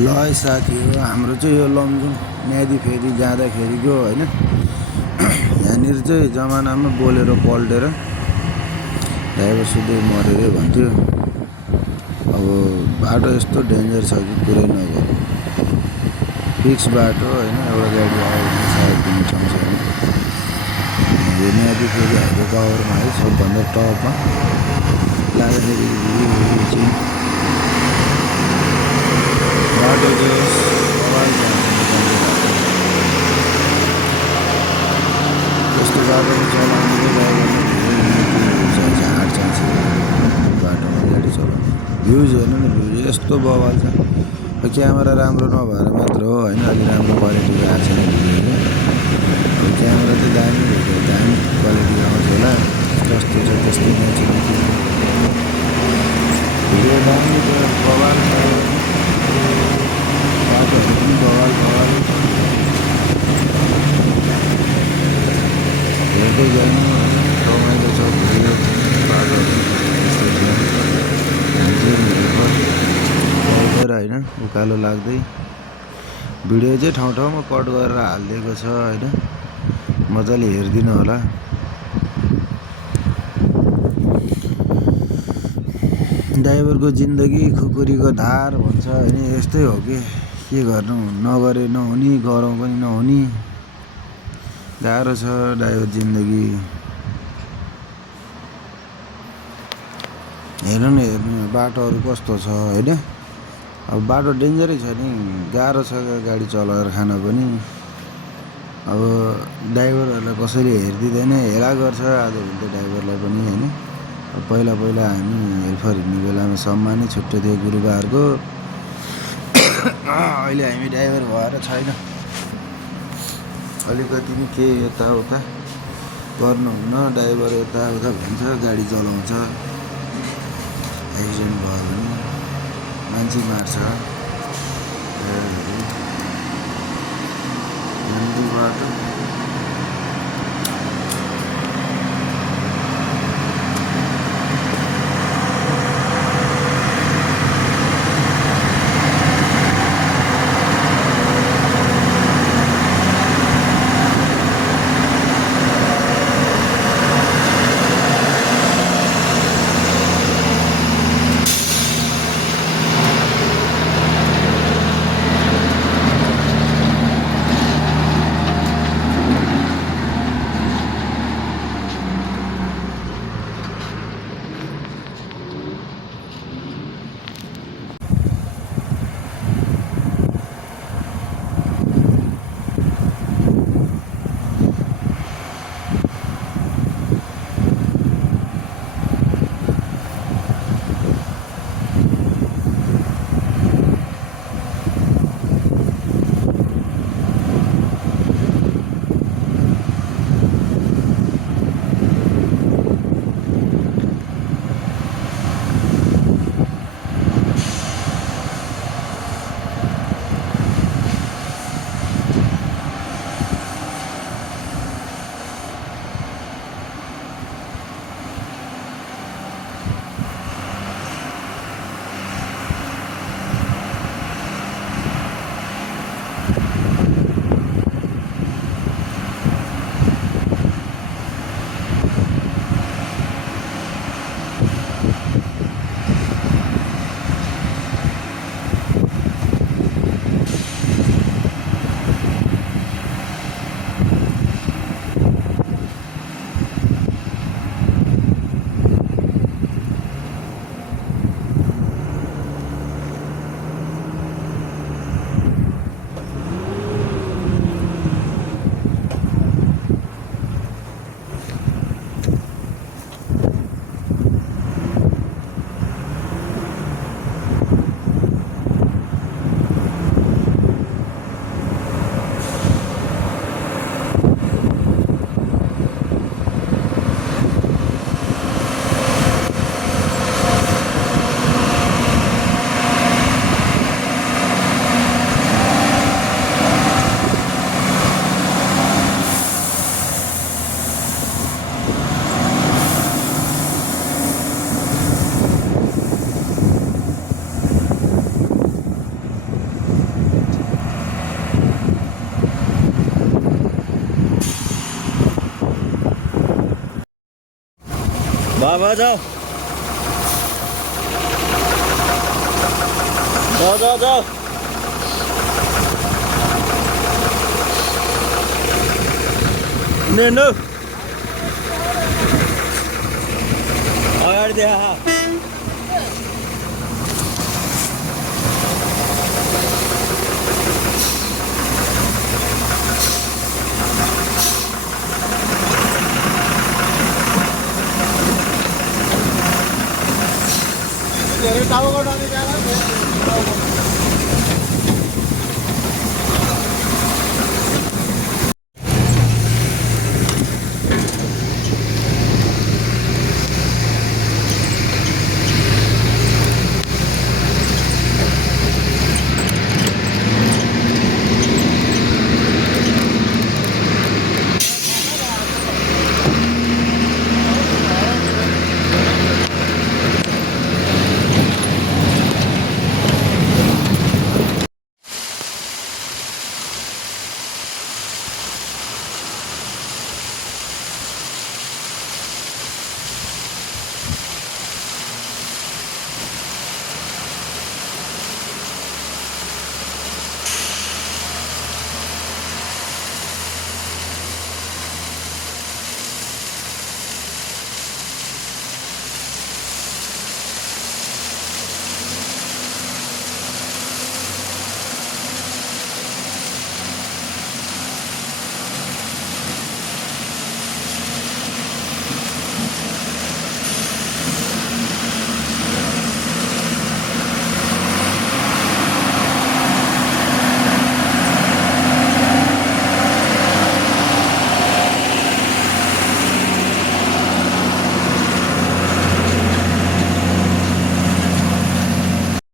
ल है साथी हो हाम्रो चाहिँ यो लमजुङ म्यादी फेदी जाँदाखेरिको होइन यहाँनिर चाहिँ जमानामा बोलेर पल्टेर ड्राइभर सुधै मऱ्यो रे भन्थ्यो। अब बाटो यस्तो डेन्जर छ कि कुरै नगरौँ। फिक्स बाटो होइन, एउटा गाडी आयो भने सायद दिने ठाउँ छैन। यो म्यादी फेरि हाइवे पावरमा है सबभन्दा टपमा लाँदाखेरि चाहिँ बाटो चाहिँ बवाल छ। त्यस्तो बाटोमा चलाउनु चाहिँ ड्राइभरले हार्ड चान्स बाटोमा गाडी चलाउनु। भ्युज हेर्नु न, भ्युज यस्तो बवाल छ। क्यामेरा राम्रो नभएर मात्र हो होइन, अलि राम्रो क्वालिटीको आएको छैन भिडियो। अब क्यामेरा चाहिँ दामी भिडियो दामी क्वालिटीको आउँछ होला, जस्तो छ त्यस्तै नेचर भिडियो दामी बवाल बाटोहरू पनि बवाल हेर्दै जानु रमाइलो छ भिडियो बाटोहरू पाउँदैन होइन, उकालो लाग्दै भिडियो चाहिँ ठाउँ ठाउँमा कट गरेर हालिदिएको छ होइन, मजाले हेरिदिनु होला। ड्राइभरको जिन्दगी खुकुरीको धार भन्छ होइन, यस्तै हो कि के गर्नु, नगरे नहुने, गरौँ पनि नहुने, गाह्रो छ ड्राइभर जिन्दगी। हेर्नु न हेर्नु बाटोहरू कस्तो छ होइन। अब बाटो डेन्जरै छ नि, गाह्रो छ गाडी चलाएर खान पनि। अब ड्राइभरहरूलाई कसैले हेरिदिँदैन, हेला गर्छ आज भोलि ड्राइभरलाई पनि होइन। अब पहिला पहिला हामी हेल्पर हिँड्ने बेलामा सम्मानै छुट्टो थियो गुरुबाहरूको। अहिले हामी ड्राइभर भएर छैन, अलिकति पनि के यताउता गर्नुहुन्न, ड्राइभर यताउता भन्छ, गाडी चलाउँछ, एक्सिडेन्ट भयो भने मान्छे मार्छ। बाटो भयो जाऊ जाऊ जाऊ जाऊ नेनु अगाडि देखा